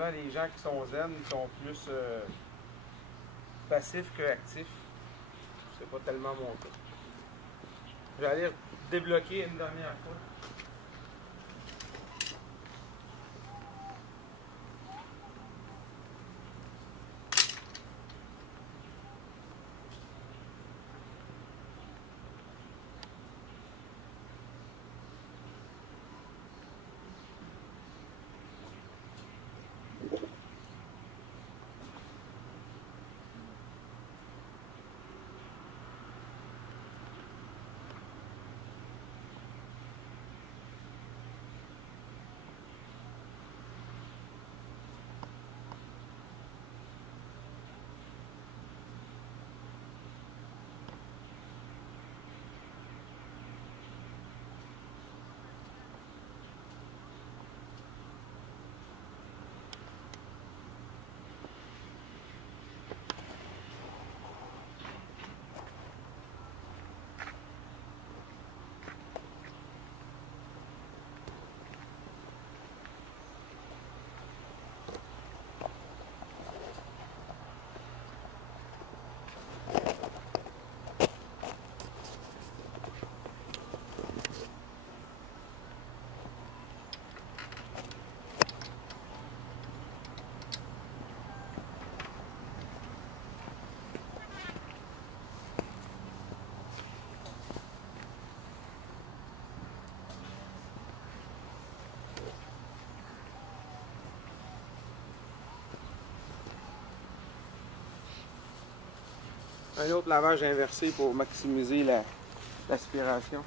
Souvent, les gens qui sont zen sont plus passifs que actifs. C'est pas tellement mon cas. Je vais aller débloquer une dernière fois. Un autre lavage inversé pour maximiser l'aspiration.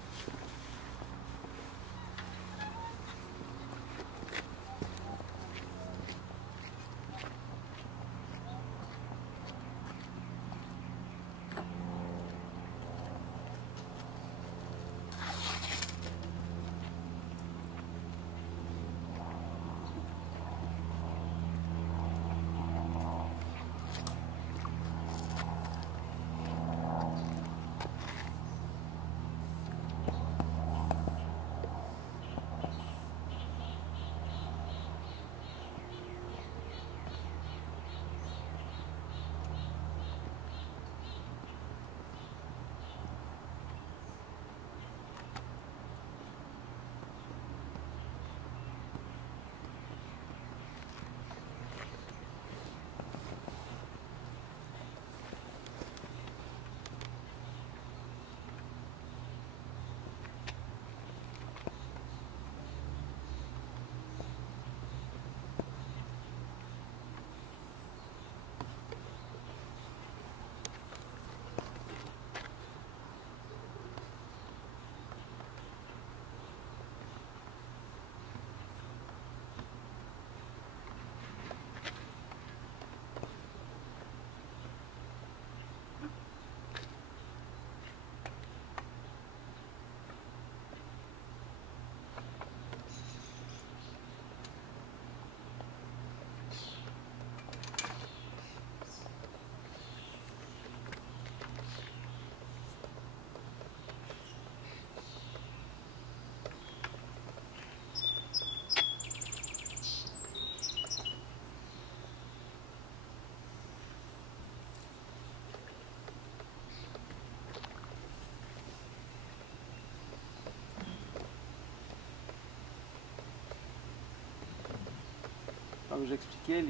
Comme j'expliquais,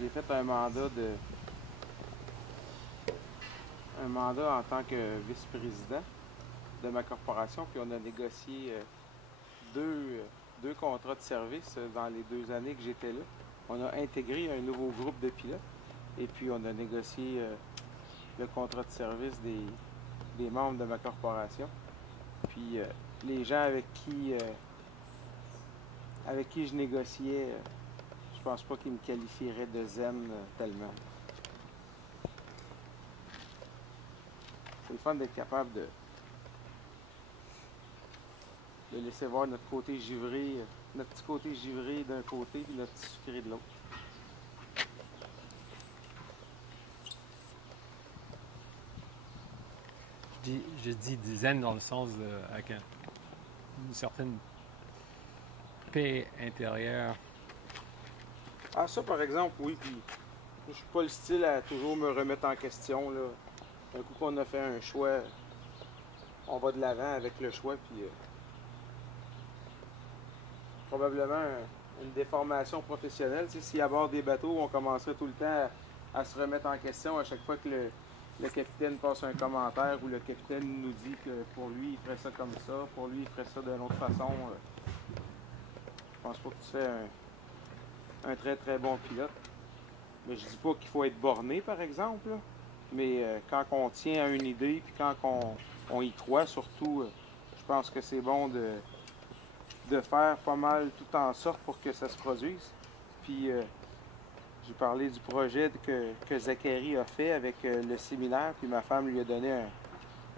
j'ai fait un mandat en tant que vice-président de ma corporation, puis on a négocié deux contrats de service dans les 2 années que j'étais là. On a intégré un nouveau groupe de pilotes et puis on a négocié le contrat de service des membres de ma corporation. Puis les gens avec qui je négociais, je pense pas qu'ils me qualifieraient de zen tellement. C'est le fun d'être capable de laisser voir notre côté givré, notre petit côté givré d'un côté et notre petit sucré de l'autre. Je dis zen dans le sens avec une certaine paix intérieure Ah, ça, par exemple, oui. Puis, je suis pas le style à toujours me remettre en question, là. Un coup qu'on a fait un choix, on va de l'avant avec le choix, puis probablement une déformation professionnelle. Tu sais, si à bord des bateaux, on commencerait tout le temps à se remettre en question à chaque fois que le capitaine passe un commentaire ou le capitaine nous dit que pour lui, il ferait ça comme ça, pour lui, il ferait ça d'une autre façon. Je pense pas que tu fais un très très bon pilote. Mais je dis pas qu'il faut être borné, par exemple, là. Mais quand on tient à une idée, puis quand on y croit, surtout, je pense que c'est bon de faire pas mal tout en sorte pour que ça se produise. Puis j'ai parlé du projet que Zachary a fait avec le séminaire, puis ma femme lui a donné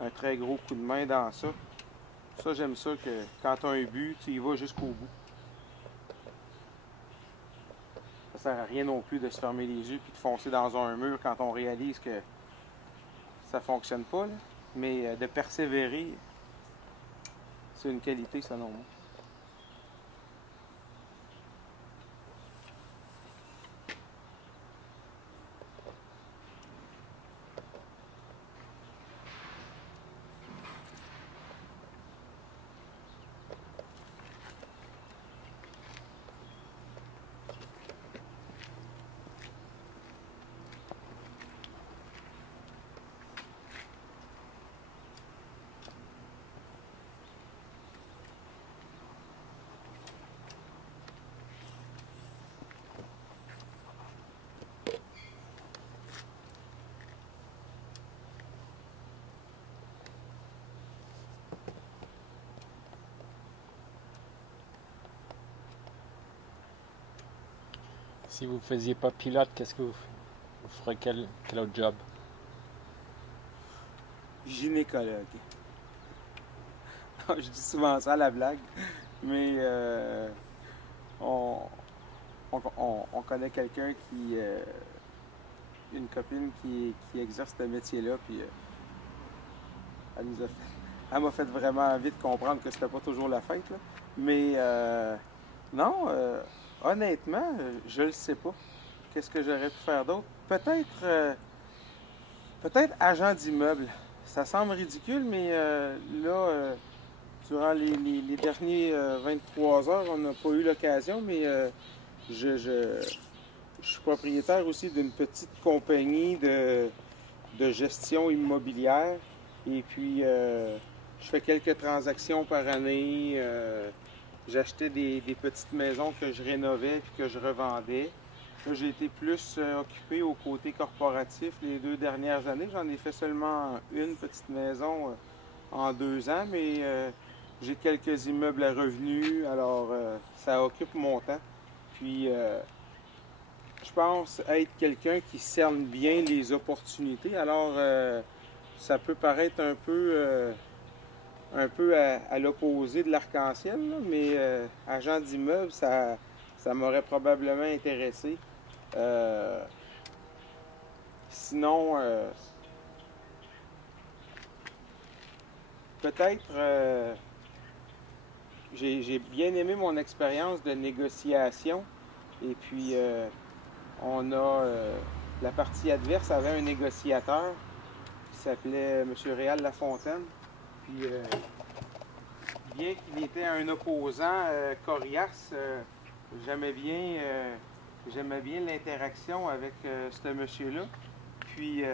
un très gros coup de main dans ça. Ça, j'aime ça, que quand tu as un but, tu y vas jusqu'au bout. Ça sert à rien non plus de se fermer les yeux puis de foncer dans un mur quand on réalise que ça fonctionne pas, là. Mais de persévérer, c'est une qualité selon moi. Si vous ne faisiez pas pilote, qu'est-ce que vous ferez quel autre job? Gynécologue. Je dis souvent ça à la blague, mais on, on connaît quelqu'un une copine qui exerce ce métier-là, puis elle m'a fait vraiment vite comprendre que c'était pas toujours la fête, là. Mais non, honnêtement, je le sais pas. Qu'est-ce que j'aurais pu faire d'autre? Peut-être agent d'immeuble. Ça semble ridicule, mais durant les derniers 23 heures, on n'a pas eu l'occasion, mais je suis propriétaire aussi d'une petite compagnie de gestion immobilière. Et puis, je fais quelques transactions par année. J'achetais des petites maisons que je rénovais puis que je revendais. Là, j'ai été plus occupé au côté corporatif les 2 dernières années. J'en ai fait seulement une petite maison en 2 ans, mais j'ai quelques immeubles à revenus, alors ça occupe mon temps. Puis, je pense être quelqu'un qui cerne bien les opportunités. Alors, ça peut paraître un peu à l'opposé de l'arc-en-ciel, là, mais agent d'immeuble, ça m'aurait probablement intéressé. Sinon, peut-être, j'ai bien aimé mon expérience de négociation. Et puis, la partie adverse avait un négociateur qui s'appelait M. Réal Lafontaine. Puis, bien qu'il était un opposant coriace, j'aimais bien l'interaction avec ce monsieur-là. Puis,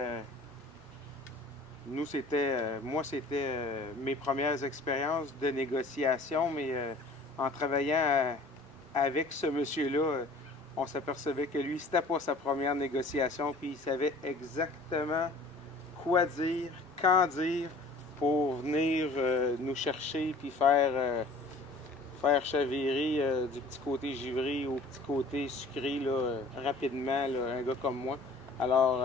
moi, c'était mes premières expériences de négociation, mais en travaillant avec ce monsieur-là, on s'apercevait que lui, c'était pas sa première négociation, puis il savait exactement quoi dire, quand dire, pour venir nous chercher, puis faire chavirer du petit côté givré au petit côté sucré, là, rapidement, là, un gars comme moi. Alors,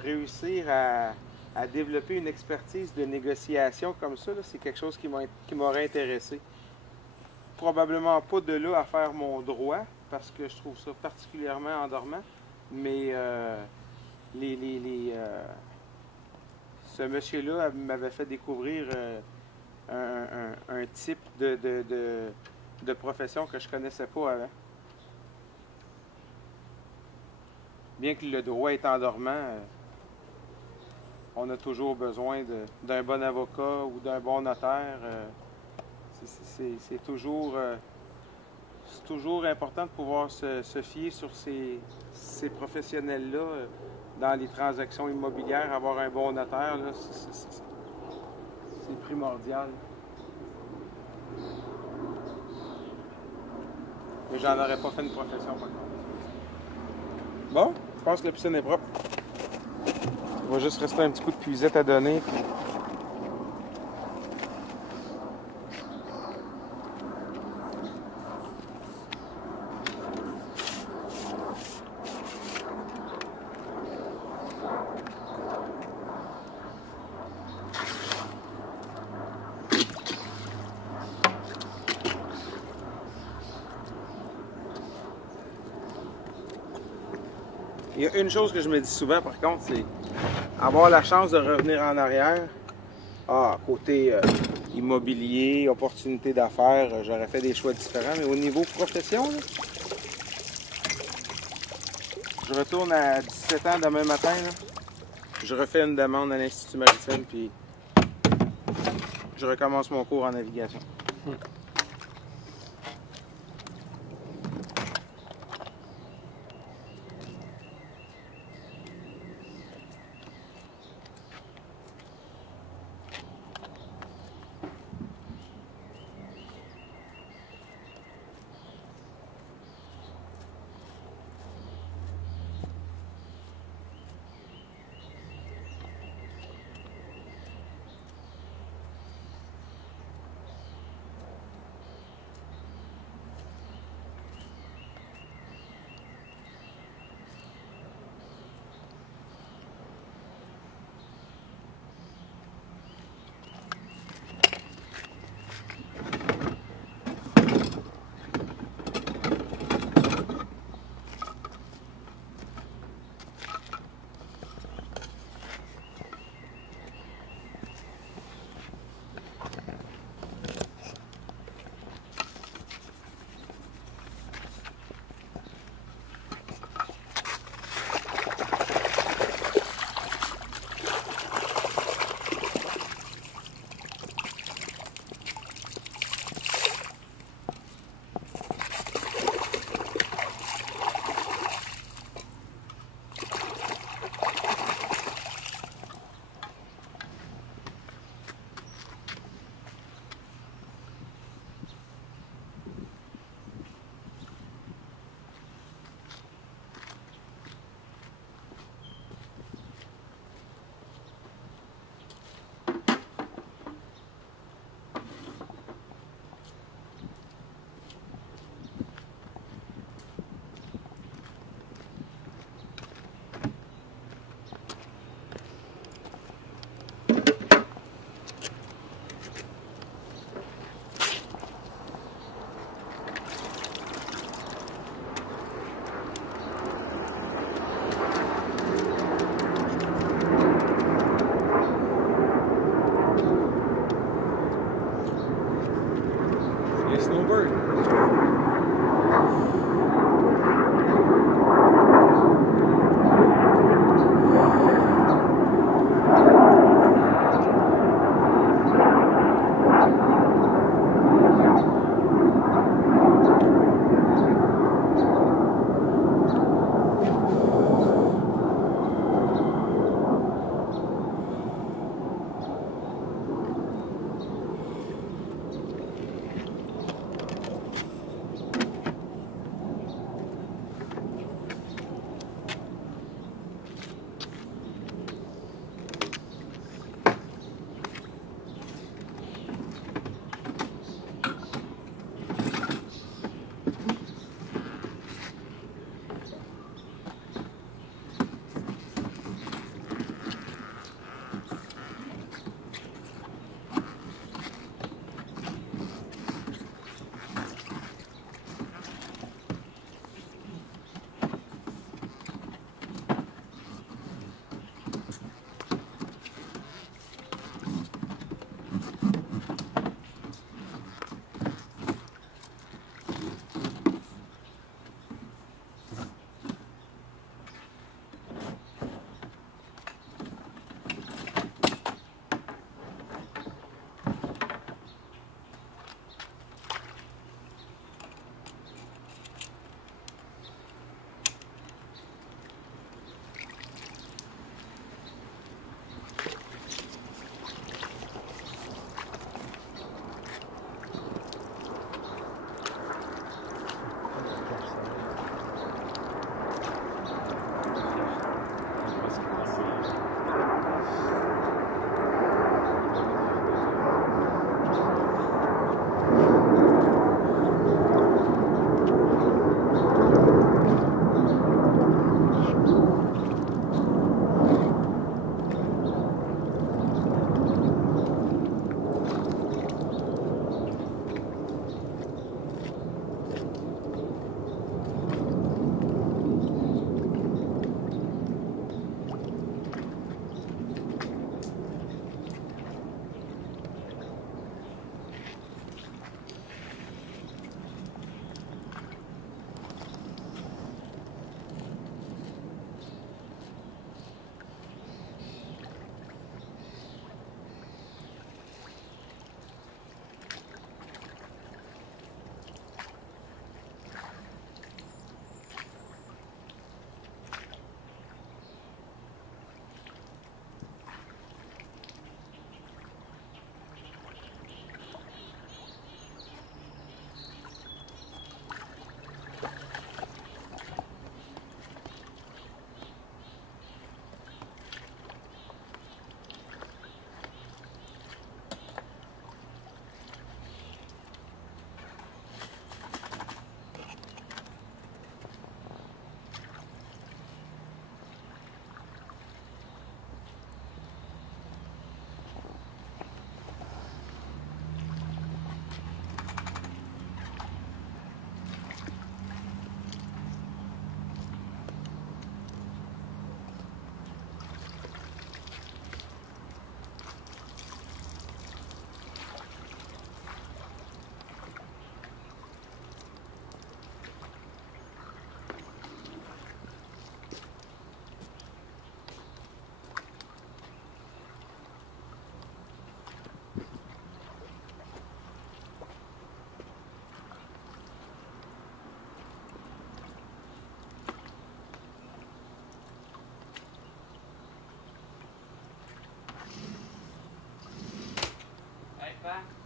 réussir à développer une expertise de négociation comme ça, là, c'est quelque chose qui m'aurait intéressé. Probablement pas de là à faire mon droit, parce que je trouve ça particulièrement endormant, mais ce monsieur-là m'avait fait découvrir un type de profession que je connaissais pas avant. bien que le droit est endormant, on a toujours besoin d'un bon avocat ou d'un bon notaire. C'est toujours important de pouvoir se fier sur ces professionnels-là dans les transactions immobilières. Avoir un bon notaire, c'est primordial. Mais j'en aurais pas fait une profession, par contre. Bon, je pense que la piscine est propre. Il va juste rester un petit coup de puisette à donner. Il y a une chose que je me dis souvent, par contre, c'est avoir la chance de revenir en arrière. Côté immobilier, opportunité d'affaires, j'aurais fait des choix différents. Mais au niveau profession, là, je retourne à 17 ans demain matin. Là, je refais une demande à l'Institut maritime, puis je recommence mon cours en navigation.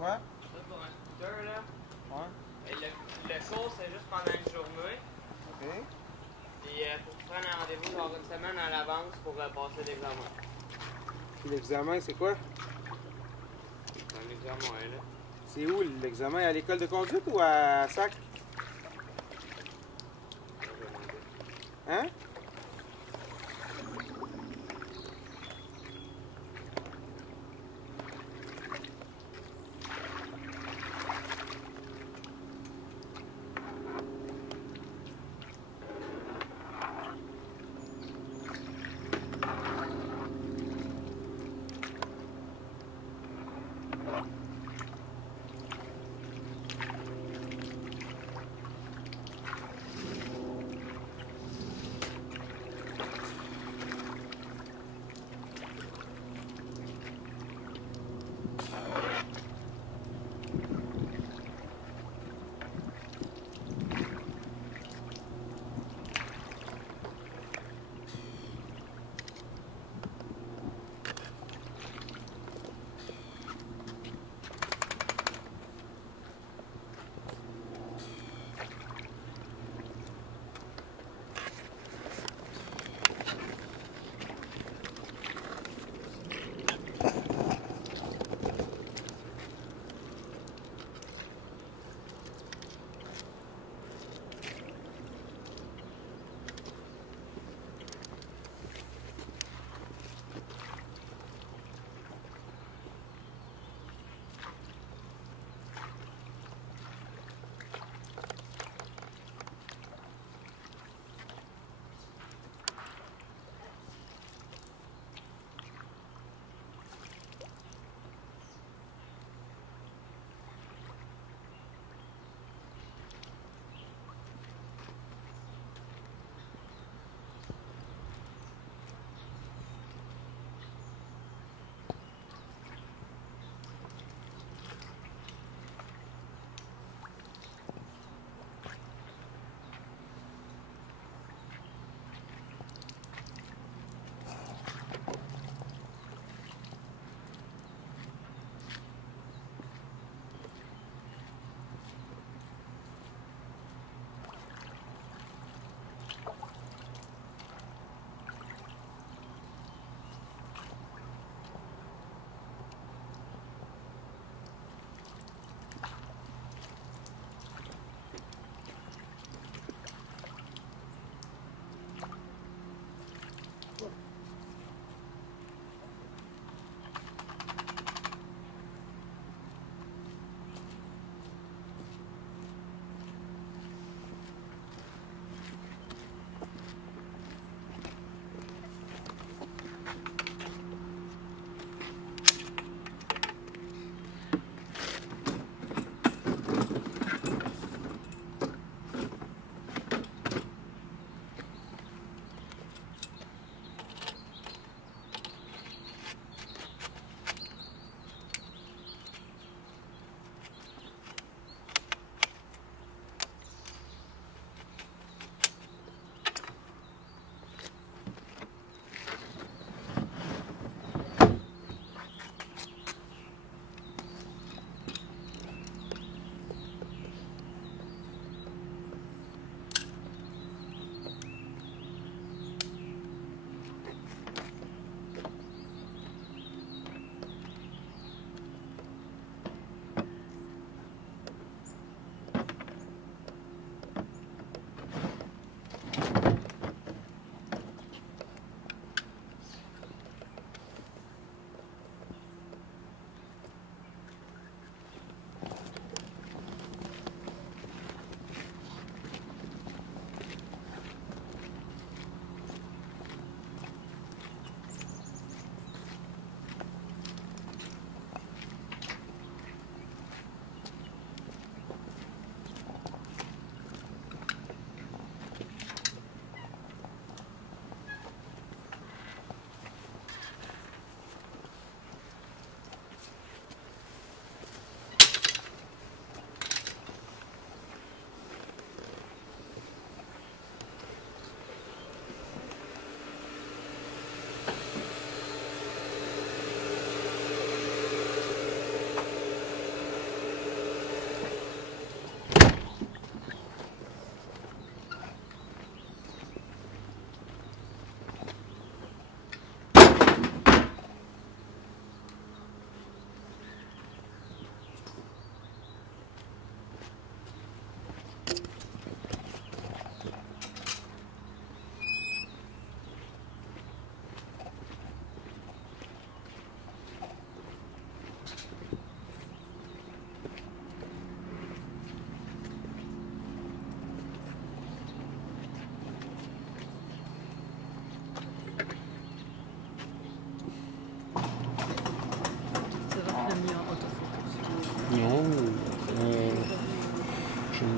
Quoi? Ça, pour un scooter, là. Ouais. Le cours, c'est juste pendant une journée. OK. Puis, faut que tu prennes un rendez-vous genre une semaine à l'avance pour passer l'examen. Puis l'examen, c'est quoi? C'est un examen, là. C'est où l'examen? À l'école de conduite ou à SAC? Hein?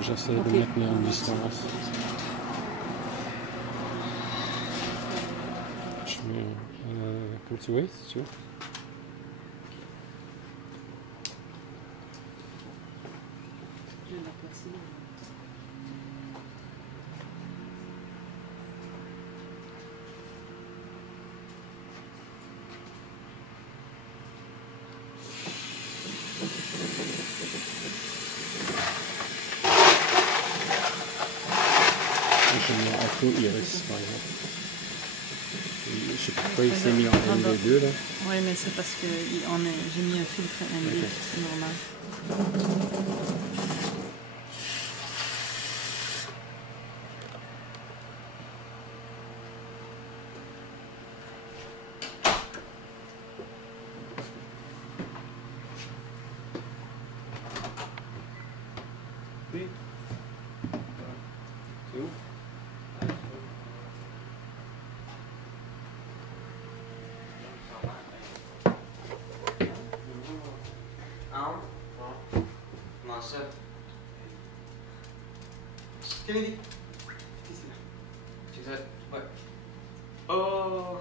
j'essaie de Ok. mettre dans distance. Je mets cultiver, si tu veux. Je vais la casser. Je mets Auto Iris, par exemple. Je sais pas pourquoi il s'est mis en ND2 là. Oui, mais c'est parce que j'ai mis un filtre ND, Ok. c'est normal. Oui. C'est où? Ah, comment ça? Kennedy. Tu sais, ouais. Oh!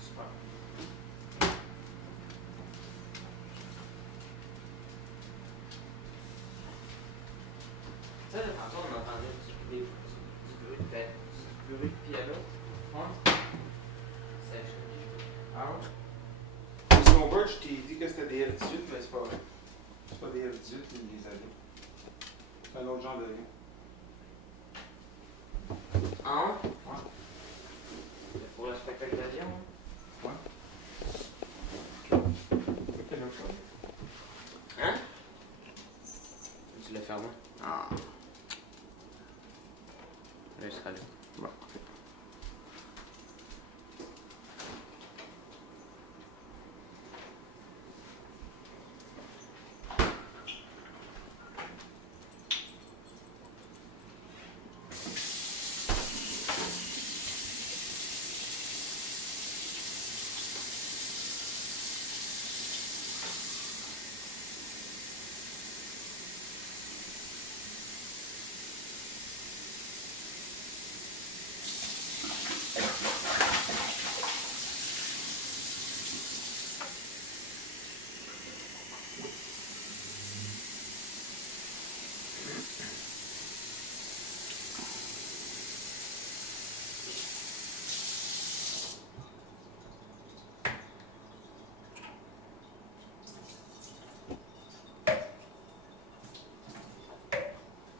Super. Tu sais, tantôt on entendait du bruit de piano. Ouais. C'est Ah ouais? Les snowbirds, je t'ai dit que c'était des F18, mais c'est pas vrai. C'est pas des F18, c'est des avions. C'est un autre genre d'avion. Ah, ouais? Ouais. C'est pour le spectacle d'avion. Ouais. Quelle autre chose? Hein? Tu l'as fermé? Ah. Là, il sera là. Bon.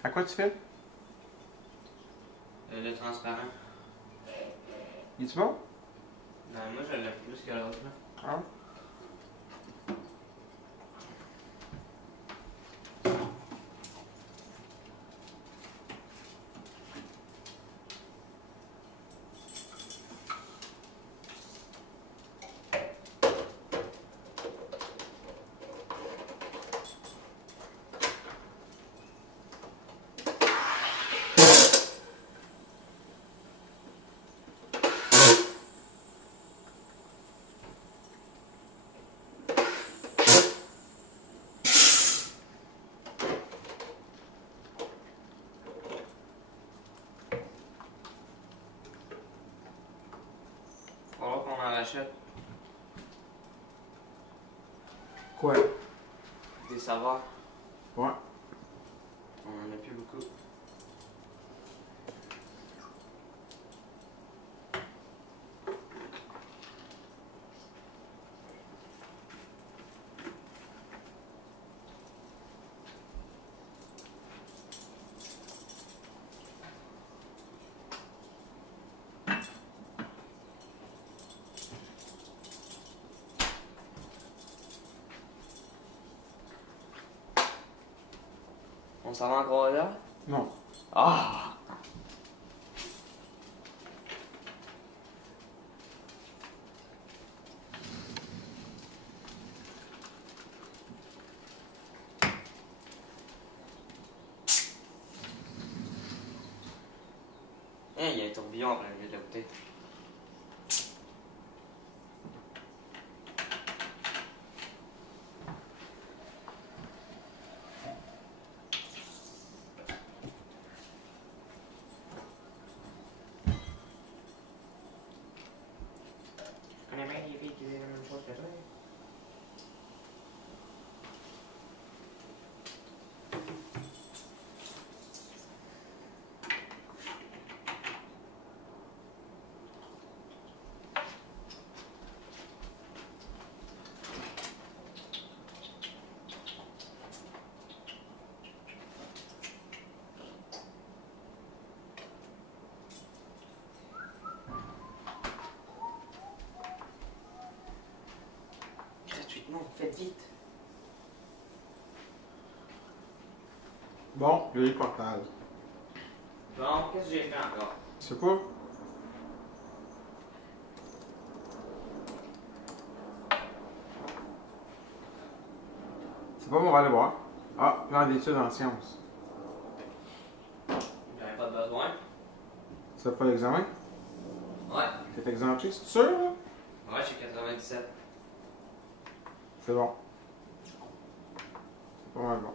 À quoi tu fais? Le transparent. Il est bon? Non, moi, je l'aime plus que l'autre, là. Ah. Faudra qu'on en rachète Quoi? des savoirs. Ouais. On en a plus beaucoup. On s'en va encore là? Non. Ah! Hein, il y a un tourbillon en plein milieu de la bouteille. Faites vite. Bon, le reportage. Bon, qu'est-ce que j'ai fait encore? C'est quoi? C'est pas bon, on va aller voir. Ah, plan d'études en sciences. J'avais pas besoin. Ça fait pas l'examen? Ouais. T'es exempté, c'est sûr, là? Ouais, j'ai 97. C'est bon. C'est pas mal bon.